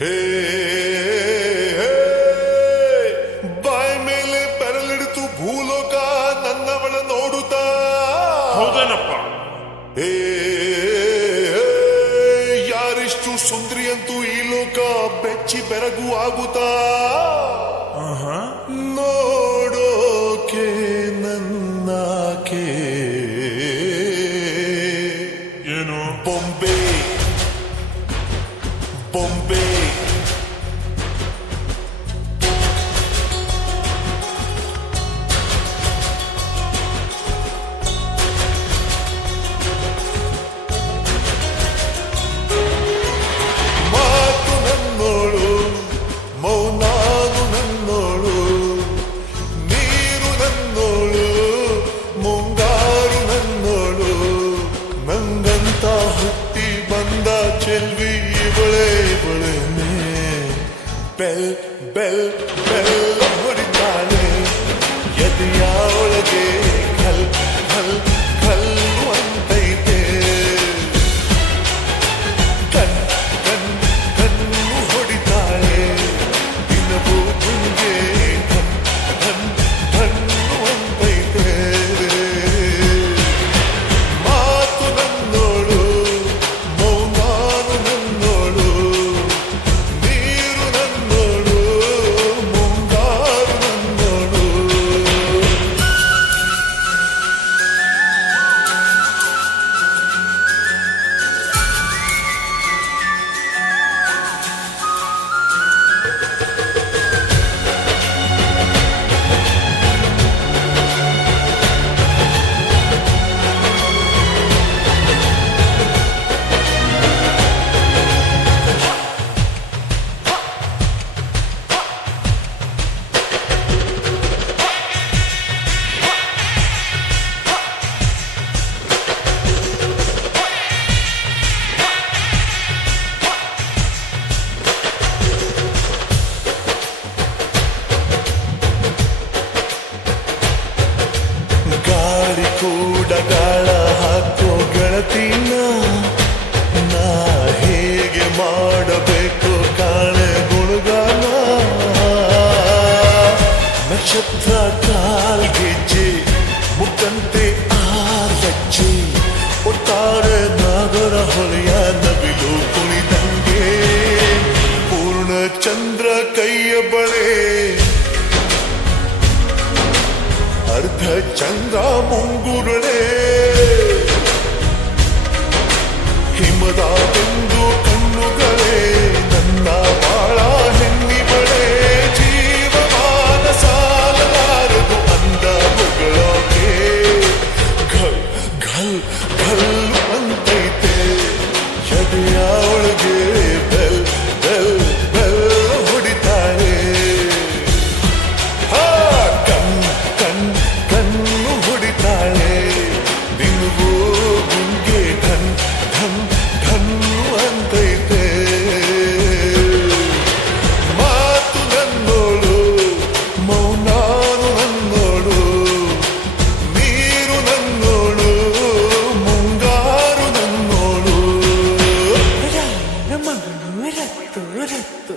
ಹೇ ಬಾಯ್ ಮೇಲೆ ಬೆರಳಿಡಿತು ಭೂಲೋಕ ನನ್ನವಳ ನೋಡುತ್ತಾ. ಹೌದೇನಪ್ಪ. ಹೇ ಯಾರಿಷ್ಟು ಸುಂದ್ರಿ ಅಂತೂ ಈ ಲೋಕ ಬೆಚ್ಚಿ ಬೆರಗು ಆಗುತ್ತಾ. ನೋಡೋಕೆ ನನ್ನಾಕೆ ಏನು ಬೊಂಬೆ ಬೊಂಬೆ ಮಾತು ನನ್ನೋಳು ಮೌನಾನು ನನ್ನೋಳು ನೀರು ನನ್ನೋಳು ಮುಂಗಾರು ನನ್ನೋಳು ನಂಗಂತ ಹುಟ್ಟಿ ಬಂದ ಚೆಲ್ವಿ ಇವಳೆ ಇವಳೇನೆ ಬೆಲ್ ಬೆಲ್ ಬೆಲ್ ಹೊಡಿತಾಳೆ ಎದೆಯ ಒಳಗೆ ಖಲ್ ಖಲ್ ಖಲ್ಲು ಅಂತೈತೆ ಕಣ್ ಕಣ್ ಕಣ್ಣು ಹೊಡಿತಾಳೆ ದಿನವೂ ತುಂಗೆ ಧನ್ ಧನ್ ಧನ್ನು ಅಂತೈತೆ ಮಾತು ನನ್ನೋಳು ಮೌನಾನು ನನ್ನೋಳು ನೀರು ನನ್ನೋಳು ಮುಂಗಾರು ನನ್ನೋಳು. ಗಾಳಿ ಕೂಡ ಗಾಳ ಹಾಕೋ ಗೆಳತಿನ ನಾ ಹೇಗೆ ಮಾಡಬೇಕು ಕಾಣೆ ಗುಣಗಾನ ನಕ್ಷತ್ರ ಕಾಲ್ಗೆಜ್ಜೆ ಮುಟ್ಟಂತೆ ಆಲಜ್ಜೆ ಒಟ್ಟಾರೆ ನಾಗರ ಹೊಳೆಯ ನವಿಲು ಕುಣಿದಂಗೆ ಪೂರ್ಣ ಚಂದ್ರ ಕೈಯ ಬಳೆ ಅರ್ಧ ಚಂದ್ರ ಮುಂಗುರುಳೆ ಹಿಮದ ಬೆಂದು ಕಣ್ಣುಗಳೇ ನನ್ನ ಬಾಳ ಹೆಣ್ಣಿಬಳೆ ಜೀವಮಾನ ಸಾಲಲಾರದು ಅಂದ ಹೊಗಳೋಕೆ ಘಲ್ ಘಲ್ ಘಲ್ ಅಂತೈತೆ ಎದೆಯ ಒಳಗೆ ಬೆಲ್ ಬೆಲ್ ಬೆಲ್ ಹೊಡಿತಾಳೆ. ಕಣ್ ಕಣ್ ಕಣ್ಣು ಹೊಡಿತಾಳೆ ದಿನವೂ ಗುಂಗೆ ಧನ್ ಧನ್ ಧನ್ನು ಅಂತೈತೆ ಮಾತು ನನ್ನೋಳು ಮೌನಾನು ನನ್ನೋಳು ನೀರು ನನ್ನೋಳು ಮುಂಗಾರು ನನ್ನೋಳು. ಮಗಳು ರತ್ತು ರತ್ತು